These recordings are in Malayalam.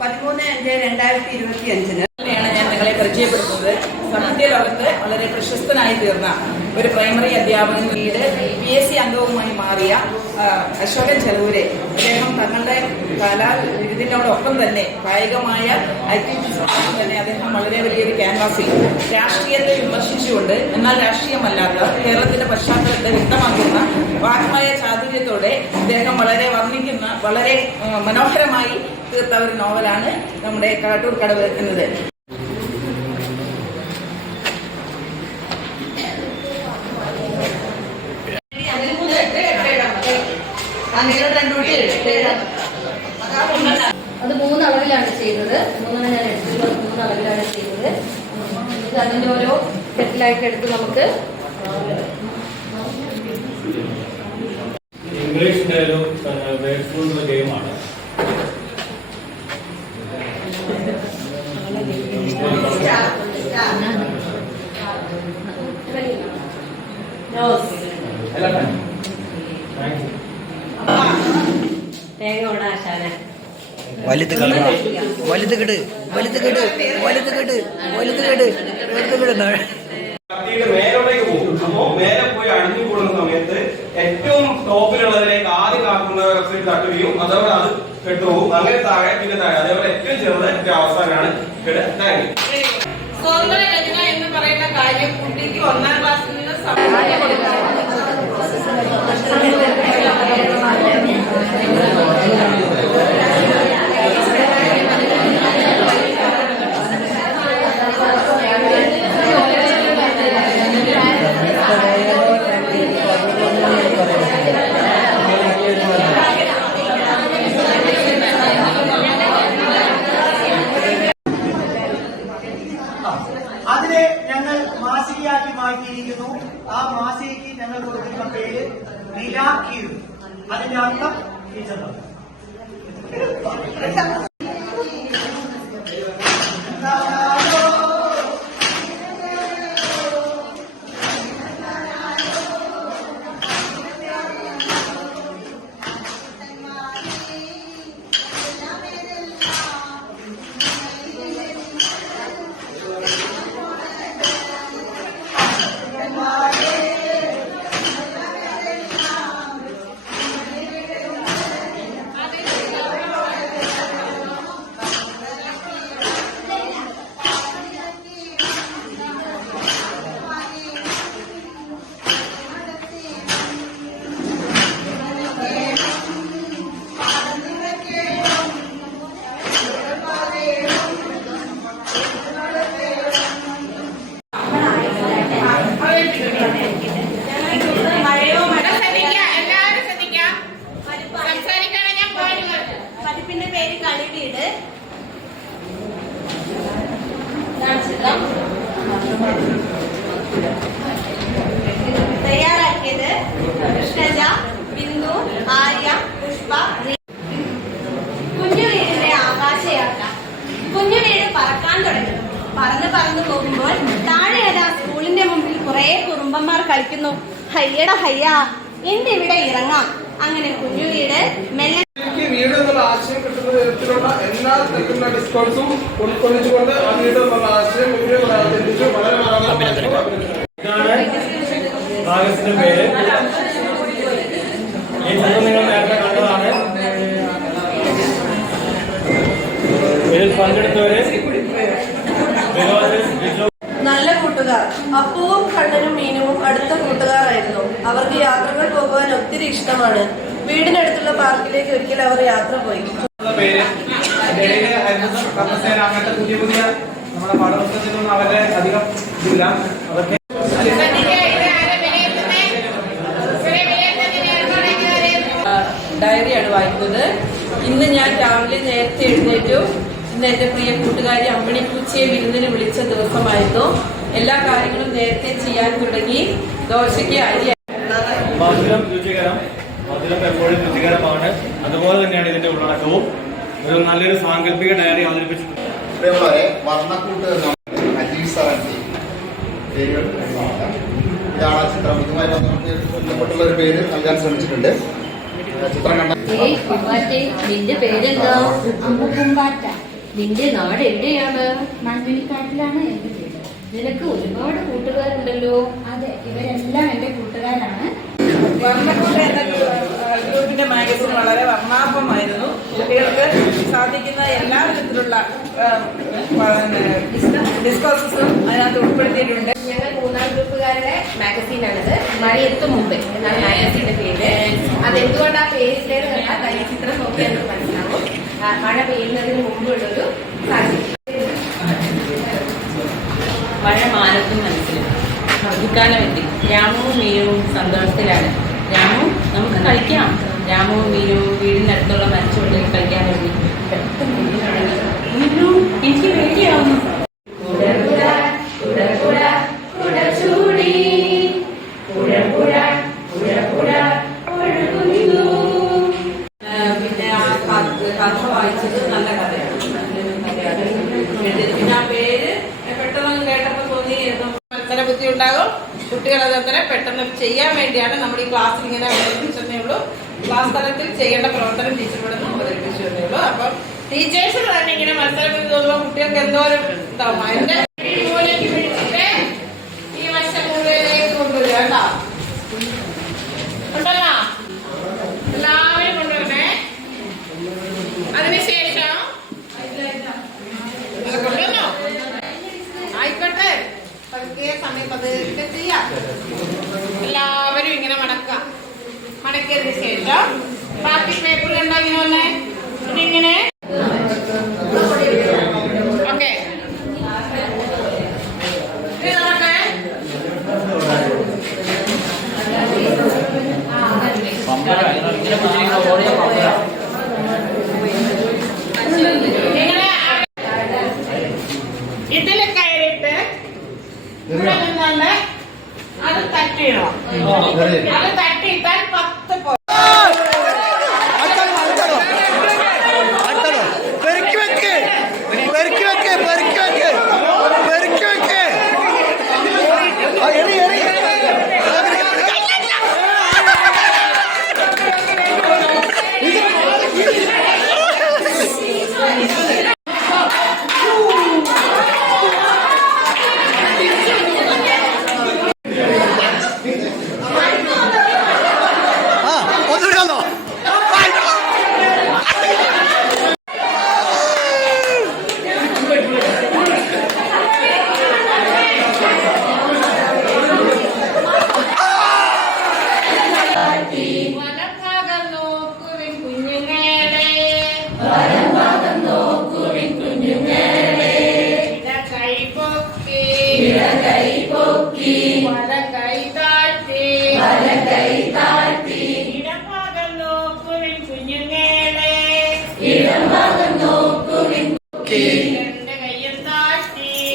13/5/2025 ഞാൻ നിങ്ങളെ പരിചയപ്പെടുത്തുന്നത്. സാഹിത്യ ലോകത്ത് വളരെ പ്രശസ്തനായി തീർന്ന ഒരു പ്രൈമറി അധ്യാപകൻ പിന്നീട് PSC അംഗവുമായി മാറിയ അശോകൻ ചെലവൂരെ. അദ്ദേഹം തങ്ങളുടെ കലാവിരുതിനോടൊപ്പം തന്നെ കായികമായ ആക്ടിവിറ്റീസോടൊപ്പം തന്നെ അദ്ദേഹം വളരെ വലിയൊരു ക്യാൻവാസിൽ രാഷ്ട്രീയത്തെ വിമർശിച്ചുകൊണ്ട്, എന്നാൽ രാഷ്ട്രീയമല്ലാത്ത കേരളത്തിന്റെ പശ്ചാത്തലത്തെ വ്യക്തമാക്കുന്ന വാഗ്മയ ചാതുര്യത്തോടെ അദ്ദേഹം വളരെ വർണ്ണിക്കുന്ന, വളരെ മനോഹരമായി തീർത്ത ഒരു നോവലാണ് നമ്മുടെ കാട്ടൂർ കടവ് എന്നത്. അത് 3 അളവിലാണ് ചെയ്തത്. 3 ഞാൻ എടുത്തിട്ടുള്ളത് 3 അളവിലാണ് ചെയ്തത്. ഇത് അതിൻ്റെ ഓരോ സെറ്റിലായിട്ട് എടുത്ത് നമുക്ക് ഇംഗ്ലീഷിന്റെ ഒരു വേർഡ്ഫുൾ ഗെയിമാണ്. വലുത് കിട് വലുത് കിട് വലുത് കിട് വലുത് കിട് വലുത് കിട് വലുത് കിട് മേലോട്ടേക്ക് പോകും. അപ്പോ മേലെ പോയി അടിഞ്ഞു കൂടുന്ന സമയത്ത് ഏറ്റവും ടോപ്പിലുള്ളതിലേക്ക് ആദ്യം കാക്കുന്ന വെബ്സൈറ്റ് തട്ടുകയും അതേപോലെ അത് കെട്ടുപോകും. അങ്ങനെ താഴെ പിന്നെ താഴെ, അതേപോലെ ഏറ്റവും ചെറുത് ഏറ്റവും അവസാനമാണ് രചന എന്ന് പറയുന്ന കാര്യം കുട്ടിക്ക് 1ാം ക്ലാസ്സിൽ നിന്ന് അതിനെ ഞങ്ങൾ മാസികയാക്കി മാറ്റിയിരിക്കുന്നു. ആ മാസികയ്ക്ക് ഞങ്ങൾ കൊടുക്കുന്ന പേര് നിലാക്കീർ. അതിന്റെ അർത്ഥം തയ്യാറാക്കിയത് കൃഷ്ണജ, ബിന്ദു, ആര്യ, പുഷ്പ. കുഞ്ഞുവീടിന്റെ ആകാശയാത്ര. കുഞ്ഞുവീട് പറക്കാൻ തുടങ്ങി. പറന്നു പോകുമ്പോൾ താഴെയതാ സ്കൂളിന്റെ മുമ്പിൽ കുറെ കുറുമ്പന്മാർ കളിക്കുന്നു. ഹയ്യട ഹയ്യ, എന്റെ ഇവിടെ ഇറങ്ങാം. അങ്ങനെ കുഞ്ഞുവീട് മെല്ലെ വീട് എന്നുള്ള ആശയം കിട്ടുന്ന തരത്തിലുള്ള എല്ലാ തരത്തിലുള്ള ഡിസ്കൗണ്ട്സും ഉൾക്കൊള്ളിച്ചുകൊണ്ട് ആ വീട് എന്നുള്ള ആശയം വളരെ ആഗസ്റ്റിന്റെ പേര്. ഈ സംഘം നിങ്ങൾ നേരത്തെ കണ്ടതാണ്. ഇതിൽ പങ്കെടുത്തവര് നല്ല കൂട്ടുകാർ. അപ്പുവും കണ്ണനും മീനുവും അടുത്ത കൂട്ടുകാരായിരുന്നു. അവർക്ക് യാത്രകൾ പോകുവാൻ ഒത്തിരി ഇഷ്ടമാണ്. വീടിനടുത്തുള്ള പാർക്കിലേക്ക് ഒരിക്കൽ അവർ യാത്ര പോയി. അങ്ങനത്തെ പുതിയ പുതിയ നമ്മുടെ പാഠപുസ്തകത്തിലൊന്നും അവരുടെ അധികം ഇതില്ല. അതൊക്കെ ഡയറിയാണ് വായിക്കുന്നത്. ഇന്ന് ഞാൻ രാവിലെ നേരത്തെ എഴുന്നേറ്റു. ഇന്ന് എന്റെ പ്രിയ കൂട്ടുകാരി അമ്മിണിപ്പൂച്ചയെ വിരുന്നിന് വിളിച്ച ദിവസമായിരുന്നു. എല്ലാ കാര്യങ്ങളും നേരത്തെ ചെയ്യാൻ തുടങ്ങി. ദോശയ്ക്ക് അരി. മധുരം രുചികരം. മധുരം എപ്പോഴും രുചികരമാണ്. അതുപോലെ തന്നെയാണ് ഇതിന്റെ ഉള്ളടക്കവും. ഒരു നല്ലൊരു സാങ്കല്പിക ഡയറി അവതരിപ്പിച്ചിട്ടുണ്ട്. വർണ്ണക്കൂട്ട് ഇതാണ് ചിത്രം. ഇതുമായി ബന്ധപ്പെട്ടുള്ള ഒരു പേര് നൽകാൻ ശ്രമിച്ചിട്ടുണ്ട്. ചിത്രം കണ്ട നിന്റെ പേരെന്താ? അമ്മ പൂമ്പാറ്റ. നിന്റെ നാട് എവിടെയാണ്? മൺവിൽക്കാട്ടിലാണ് എന്റെ വീട്. നിനക്ക് ഒരുപാട് കൂട്ടുകാരുണ്ടല്ലോ. അതെ, ഇവരെല്ലാം എന്റെ കൂട്ടുകാരാണ്. വർണ്ണക്കൂട്ട് എന്ന ഗ്രൂപ്പിന്റെ മാഗസിൻ വളരെ വർണ്ണാഭമായിരുന്നു. കുട്ടികൾക്ക് സാധിക്കുന്ന എല്ലാ വിധത്തിലുള്ള ഡിസ്കോഴ്സസും അതിനകത്ത് ഉൾപ്പെടുത്തിയിട്ടുണ്ട്. ഞങ്ങൾ 3 ഗ്രൂപ്പുകാരുടെ മാഗസീനാണിത്. മഴയെത്തും മുമ്പ് എന്നാണ് മാഗസീന്റെ പേര്. അതെന്തുകൊണ്ട് ആ പേരിലേന്ന് കണ്ടാൽ തനിച്ചിത്രം നോക്കിയാൽ നമുക്ക് മനസ്സിലാവും. മഴ പെയ്യുന്നതിന് മുമ്പുള്ളൊരു സാഹചര്യം. മഴ മാനത്തും മനസ്സിലും അവധിക്കാലം എത്തി. രാമുവും മീനുവും സന്തോഷത്തിലാണ്. രാമു, നമുക്ക് കളിക്കാം. രാമുവും മീനുവും വീടിനടുത്തുള്ള മരച്ചുവട്ടിൽ കളിക്കാൻ വേണ്ടി മീനു, എനിക്ക് പേടിയാവുന്നു. പിന്നെ ആ കഥ വായിച്ചത് നല്ല കഥയാണ്. പിന്നെ ആ പേര് പെട്ടെന്ന് കേട്ടപ്പോൾ തോന്നി മത്സര ബുദ്ധി ഉണ്ടാകും. കുട്ടികൾ അതങ്ങനെ പെട്ടെന്ന് ചെയ്യാൻ വേണ്ടിയാണ് നമ്മൾ ഈ ക്ലാസ്സിൽ ഇങ്ങനെ അവതരിപ്പിച്ചതേ ഉള്ളൂ. ക്ലാസ് തലത്തിൽ ചെയ്യേണ്ട പ്രവർത്തനം ടീച്ചർ ഇവിടെ നിന്ന് അവതരിപ്പിച്ചു തന്നേ ഉള്ളൂ. അപ്പം ടീച്ചേഴ്സ് തന്നെ ഇങ്ങനെ മത്സര ബുദ്ധി തോന്നുമ്പോൾ കുട്ടികൾക്ക് എന്തോരം ഉണ്ടാവും. അതിന്റെ മൂലയ്ക്ക് പിടിച്ചിട്ട് ഈ വശം മുകളിലേക്ക് കൊണ്ടുവരിക കേട്ടോ. ഉണ്ടല്ലോ, എല്ലാവരും കൊണ്ടുവരണേ. അതിനുശേഷം കൊണ്ടുവന്നോ, ആയിക്കോട്ടെ, പതുക്കെ സമയം പതുക്കെ ചെയ്യാം. എല്ലാവരും ഇങ്ങനെ മടക്കാം. മടക്കിയതിന് ശേഷം ബാക്കി പേപ്പർ കണ്ടോ ഇങ്ങനെ വന്നേ, ഇതിങ്ങനെ ഓക്കെ. ഇതിൽ കയറിയിട്ട് ഇവിടെ നിന്നുകൊണ്ട് അത് തട്ടിയിടണം. അത് തട്ടിയിട്ടാൽ 10 പോയി.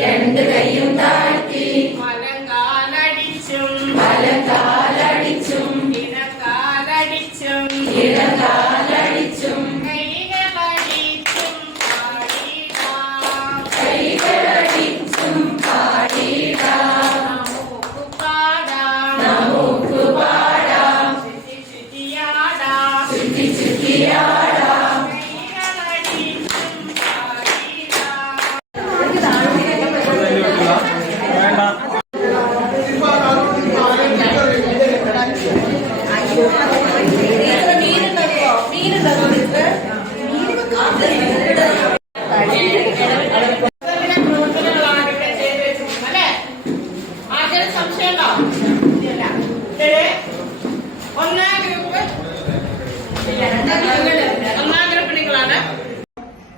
രണ്ട് കൈയും താഴ്ത്തി വലങ്കാലടിച്ചും ഇടക്കാലടിച്ചും കൈകളടിച്ചും പാടിടാം നമുക്ക് പാടാം ചുറ്റിയാടാം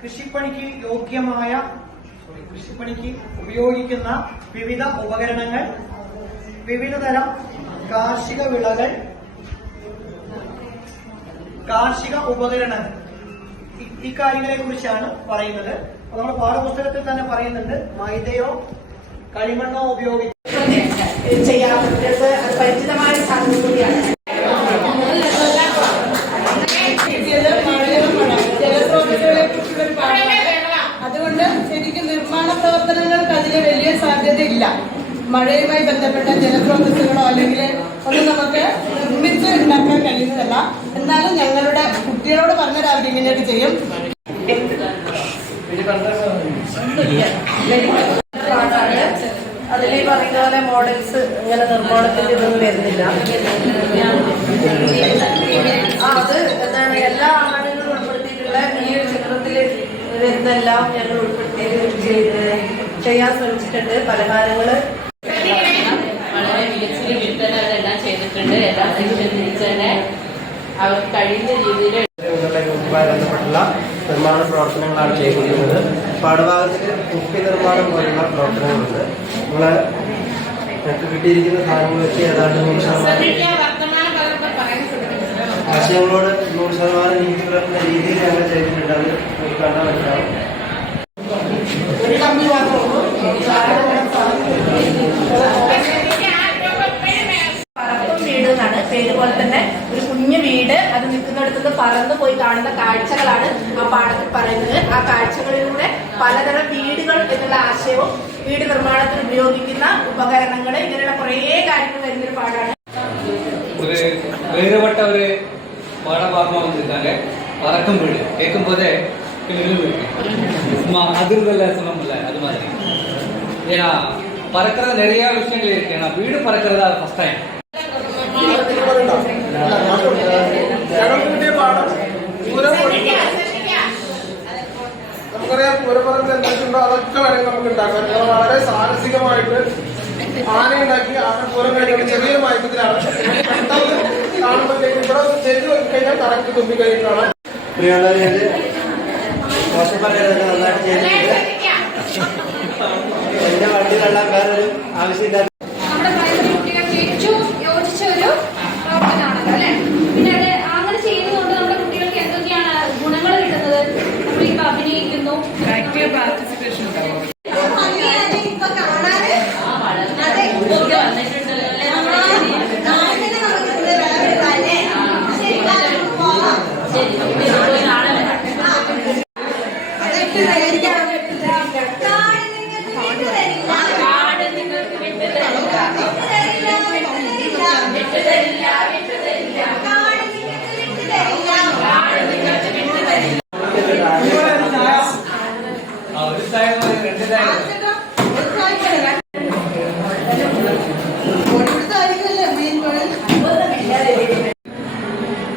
കൃഷിപ്പണിക്ക് യോഗ്യമായ കൃഷിപ്പണിക്ക് ഉപയോഗിക്കുന്ന വിവിധ ഉപകരണങ്ങൾ, വിവിധ തരം കാർഷിക വിളകൾ, കാർഷിക ഉപകരണങ്ങൾ, ഇക്കാര്യങ്ങളെ കുറിച്ചാണ് പറയുന്നത്. നമ്മുടെ പാഠപുസ്തകത്തിൽ തന്നെ പറയുന്നുണ്ട്, മൈദയോ കളിമണ്ണോ ഉപയോഗിച്ച് ചെയ്യാൻ പരിചിതമായ സാധനം കൂടിയാണ്. അതുകൊണ്ട് ശരിക്കും നിർമ്മാണ പ്രവർത്തനങ്ങൾക്ക് അതിന് വലിയ സാധ്യതയില്ല. മഴയുമായി ബന്ധപ്പെട്ട ജലസ്രോതസ്സുകളോ അല്ലെങ്കിൽ ഒന്നും നമുക്ക് നിർമ്മിച്ച് ഉണ്ടാക്കാൻ കഴിയുന്നതല്ല. എന്നാലും ഞങ്ങളുടെ കുട്ടികളോട് പറഞ്ഞ രാവിലെ ഇങ്ങനെയൊക്കെ ചെയ്യും. പാടാണ്. അതിൽ ഈ പറയുന്ന പോലെ മോഡൽസ് ഇങ്ങനെ നിർമ്മാണത്തിന്റെ ഇതൊന്നും വരുന്നില്ല. അത് എന്താണ് എല്ലാ ആളുകളും ഉൾപ്പെടുത്തിയിട്ടുള്ള ഈ ഒരു ചിത്രത്തിൽ വരുന്നെല്ലാം ഞങ്ങൾ ഉൾപ്പെടുത്തി ചെയ്യാൻ ശ്രമിച്ചിട്ടുണ്ട്. പലഹാരങ്ങള് വളരെ മികച്ച രീതിയിൽ അതെല്ലാം ചെയ്തിട്ടുണ്ട്. എല്ലാ സെക്ഷൻ തിരിച്ച് തന്നെ അവർ കഴിയുന്ന രീതിയിൽ ബന്ധപ്പെട്ടുള്ള നിർമ്മാണ പ്രവർത്തനങ്ങളാണ് ചെയ്തിരിക്കുന്നത്. പാഠഭാഗത്തിൽ കുപ്പി നിർമ്മാണം പോലുള്ള പ്രവർത്തനങ്ങളുണ്ട്. നമ്മള് ഞങ്ങൾക്ക് കിട്ടിയിരിക്കുന്ന സാധനങ്ങൾ വെച്ച് ഏതാണ്ട് 100% ആശയങ്ങളോട് 100% നീതി പുലർത്തുന്ന രീതിയിൽ ഞങ്ങൾ ചെയ്തിട്ടുണ്ട്. അത് കണ്ടാൽ മനസ്സിലാവും. ഒരു കമ്പി പറക്കും വീട് എന്നാണ് പേര് പോലെ തന്നെ ഒരു കുഞ്ഞു വീട്. അത് നിൽക്കുന്നിടത്തുനിന്ന് പറന്നു പോയി കാണുന്ന കാഴ്ചകളാണ് ആ പാഠത്തിൽ പറയുന്നത്. ആ കാഴ്ചകളിലൂടെ പലതരം വീടുകൾ എന്നുള്ള ആശയവും വീട് നിർമ്മാണത്തിൽ ഉപയോഗിക്കുന്ന ഉപകരണങ്ങൾ ഇങ്ങനെയുള്ള കുറേ കാര്യങ്ങൾ വരുന്നൊരു പാഠമാണ്. ஒரு வேறுபட்ட ஒரு பாடமாக வந்திருக்காங்க. பறக்கும் வீடு கேட்கும் போதே சும்மா அதிர்தல்ல சொன்னோம்ல அது மாதிரி. ஏன்னா பறக்கிறது நிறைய விஷயங்கள் இருக்கு. ஏன்னா வீடு பறக்கிறதா ஃபர்ஸ்ட் டைம். നമുക്കറിയാം പൂരപ്പറമ്പിൽ എന്തൊക്കെയുണ്ടോ അതൊക്കെ വേണമെങ്കിൽ നമുക്ക് ഉണ്ടാക്കാം. വളരെ സാഹസികമായിട്ട് ആനയുണ്ടാക്കി ആന പൂരം കഴിക്കുന്ന ചെറിയൊരു മയക്കത്തിലാണ്. പെട്ടെന്ന് കാണുമ്പോഴത്തേക്കും ഇവിടെ ചെയ്തു കഴിഞ്ഞാൽ കറക്റ്റ് തുമ്പി കഴിക്കുന്നതാണ്. പ്രിയമുള്ളവരെ, മോശം പറയുന്നത് നന്നായിട്ട് ചെയ്തിട്ടുണ്ട്. എന്റെ വണ്ടിയിലുള്ള വേറൊരു ആവശ്യമില്ല. നമ്മുടെ പറയുന്ന കുട്ടികൾക്ക് ഏറ്റവും യോജിച്ച ഒരു പ്രവർത്തനമാണല്ലോ അല്ലെ. പിന്നെ അത് അങ്ങനെ ചെയ്യുന്നതുകൊണ്ട് നമ്മുടെ കുട്ടികൾക്ക് എന്തൊക്കെയാണ് ഗുണങ്ങൾ കിട്ടുന്നത്? നമ്മളിപ്പോ അഭിനയിക്കുന്നു, ആക്റ്റീവ് പാർട്ടിസിപ്പേഷൻ ഉണ്ടാവും.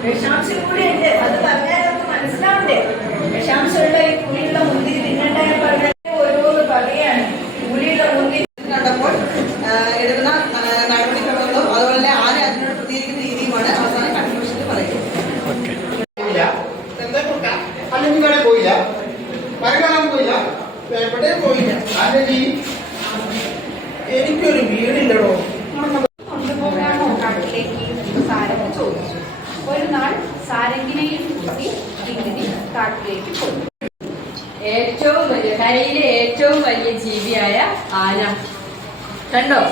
വിഷാംശം കൂടെ ഉണ്ട്. അത് പറഞ്ഞാൽ നമുക്ക് മനസ്സിലാവണ്ടേ? വിഷാംശമുള്ള ഈ പുളിയുള്ള മുന്തിരി തിന്നണ്ടായ പറഞ്ഞ ഓരോന്ന് പറയാണ്. പുളിയുള്ള മുന്തിരി കണ്ടപ്പോൾ എടുക്കുന്ന നടപടിക്രമങ്ങളും അതുപോലെ തന്നെ ആര് അതിനോട് പ്രതികരിക്കുന്ന രീതിയുമാണ് അവസാനം കൺക്ലൂഷനിൽ പറയുന്നത്. അല്ലെങ്കിൽ വേണേ പോയില്ല, മരകാലം പോയില്ല, എവിടെയും പോയില്ല. അല്ലെങ്കിൽ എനിക്കൊരു വീടില്ലടോ. കൊണ്ടുപോകാനോ കാട്ടിലേക്ക് സാരംഗ് ചോദിച്ചു. ഒരു നാൾ സാരംഗിനെയും കൂട്ടി ഇങ്ങനെ കാട്ടിലേക്ക് പോയി. ഏറ്റവും വലിയ കരയിലെ ഏറ്റവും വലിയ ജീവിയായ ആന കണ്ടോ?